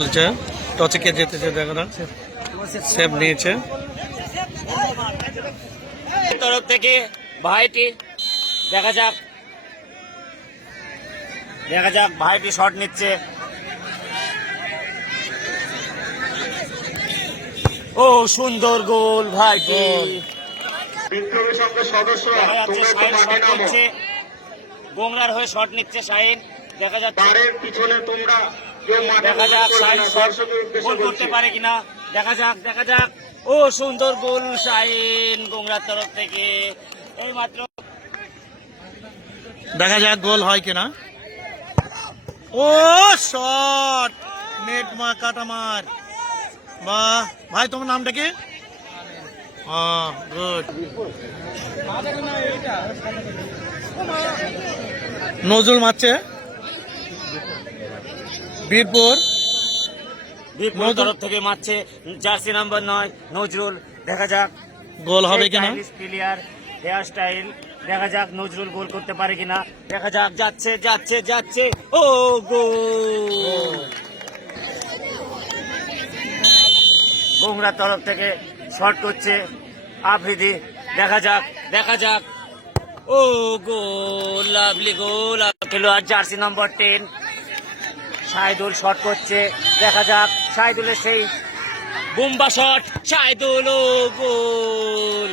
চলছে টসে কে জিতেছে দেখো না, সেভ নিয়েছে তরফ থেকে ভাইটি। দেখা যাক ভাইটি শট নিচ্ছে। ও সুন্দর গোল ভাইটি। গোংরার হয়ে শট নিচ্ছে শাহিন। দেখা যাচ্ছে দেখা যাক শাহিন গোল করতে পারে কিনা। দেখা যাক ও সুন্দর গোল শাহিন গোংরার তরফ থেকে। এই মাত্র দেখা যাক গোল হয় কিনা। ও শট, নেট মা কাটা মার। বাহ ভাই, তোমার নামটা কি? গুড। নজরুল মারছে বীরপুর তরফ থেকে মারছে জার্সি নাম্বার 9 নজরুল। দেখা যাক গোল হবে কিনা। Player hair style. দেখা যাক নজরুল গোল করতে পারে কিনা। দেখা যাক যাচ্ছে ও গোল। গোংরার তরফ থেকে শট করছে আফ্রিদি। দেখা যাক ও গোল, লাভলি গোল। খেলোয়াড় জার্সি নাম্বার 10 শাহিদুল শট করছে। দেখা যাক শাহিদুলের সেই বুম্বা শট। শাহিদুল ও গোল।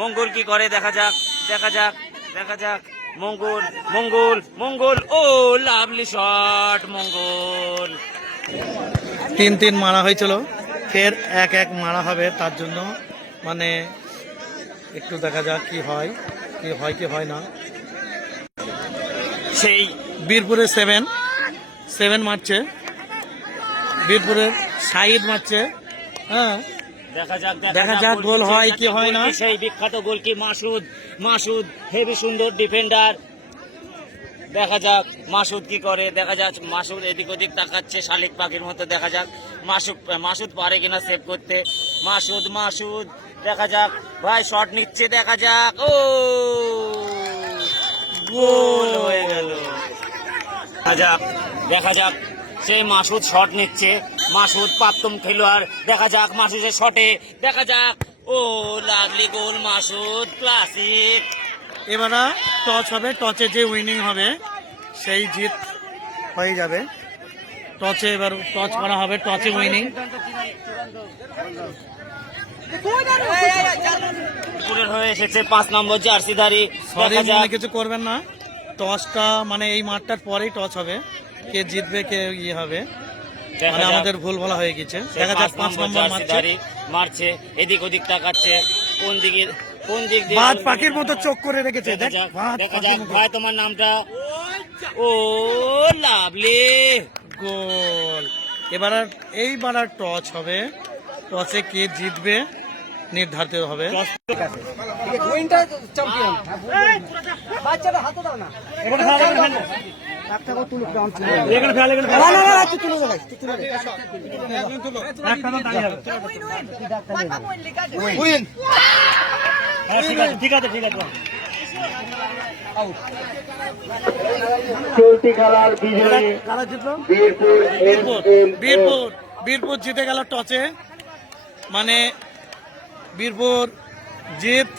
মঙ্গল কি করে দেখা যাক মঙ্গল ও লাভলি শট মঙ্গল। 3-3 মারা হয়েছিল, ফের 1-1 মারা হবে। তার জন্য মানে একটু দেখা যাক কি হয় কি হয় না। সেই বীরপুরে 7 মারছে, বীরপুরের শাহিদ মারছে। হ্যাঁ, দেখা যাক গোল হয় কি হয় না। সেই বিখ্যাত গোল কি মাসুদ হেভি সুন্দর ডিফেন্ডার। দেখা যাক মাসুদ কি করে। দেখা যাক মাসুদ এদিক ওদিক তাকাচ্ছে শালিক পাখির মতো। দেখা যাক মাসুদ পারে কিনা সেভ করতে। মাসুদ দেখা যাক ভাই শট নিচ্ছে। দেখা যাক ও গোল হয়ে গেল। দেখা যাক সেই মাসুদ শট নিচ্ছে। মাসুদ প্রাপ্তম খেলোয়াড়। দেখা যাক মাসুদের শটে। দেখা যাক ও লাভলি গোল মাসুদ ক্লাসিক। এবারে টস হবে, টচে যে উইনিং হবে সেই জিত হয়ে যাবে। টচে এবার টচ করা হবে, টচে উইনিং। হয়ে এসেছে 5 নম্বর জার্সিধারী। কিছু করবেন না, টসটা মানে এই মাঠটার পরেই টচ হবে। কে জিতবে কে ইয়ে হবে, মানে আমাদের ভুল বলা হয়ে গেছে। দেখা যাক 5 নম্বর মারছে এদিক ওদিক তাকাচ্ছে। কোন দিক দিয়ে বাজ পাখির মতো চোখ করে রেখেছে। দেখা যাক ভাই তোমার নামটা। ও লাভলি গোল। এইবার টচ হবে, টসে কে জিতবে নির্ধারিত হবে। ঠিক আছে চলতি খেলার বিজয়ী বীরপুর জিতে গেল টসে, মানে বীরপুর জিত।